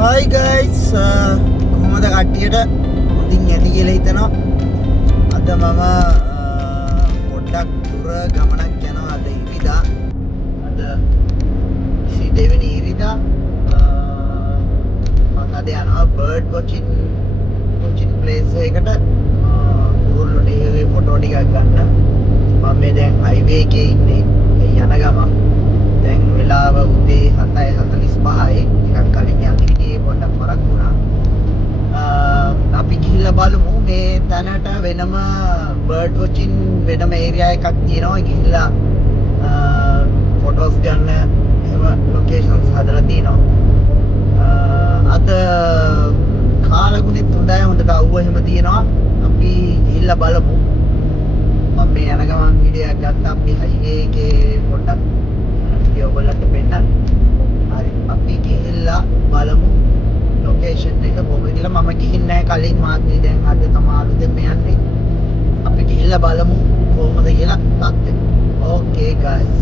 Hi guys, කොහොමද කට්ටියට හොඳින් ඇති කියලා හිතනවා. අද මම පොඩ්ඩක් දුර ගමනක් යනවා. අද ඉරිදා. අද 22 වෙනි ඉරිදා. මම අද යනවා බර්ඩ් watching place එකකට. කුරුල්ලෝ ඩේ ෆොටෝ ටිකක් ගන්න. මම මේ දැන් highway එකේ ඉන්නේ. යන ගමන් දැන් වෙලාව උදේ 7:45යි. ටිකක් කලින් යන්න හිටියේ පොඩ්ඩක් වරක් වුණා. අපි ගිහිල්ලා බලමු මේ තැනට වෙනම බර්ඩ් වොචින් වෙනම ඒරියා එකක් තියෙනවා. ගිහිල්ලා ෆොටෝස් ගන්න එහෙම ලොකේෂන්ස් හදලා තියෙනවා. අද කාලගුණෙත් හොඳයි, හොඳට අවුව එහෙම තියෙනවා. අපි ගිහිල්ලා බලමු. මම මේ යන ගමන් වීඩියෝ එකක් ගත්තා. අපි හයිවේ එකේ පොඩ්ඩක් ඔයගොල්ලන්ට පෙන්නන්න. හරි, අපි ගිහිල්ලා බලමු ලොකේෂන් එක කොහොමද කියලා. මම ගිහින් නැහැ කලින්, මාත් මේ දැන් අද තමයි අලුතෙන් යන්නේ. අපි ගිහිල්ලා බලමු කොහොමද කියලා තත්ත්වය. Okay guys.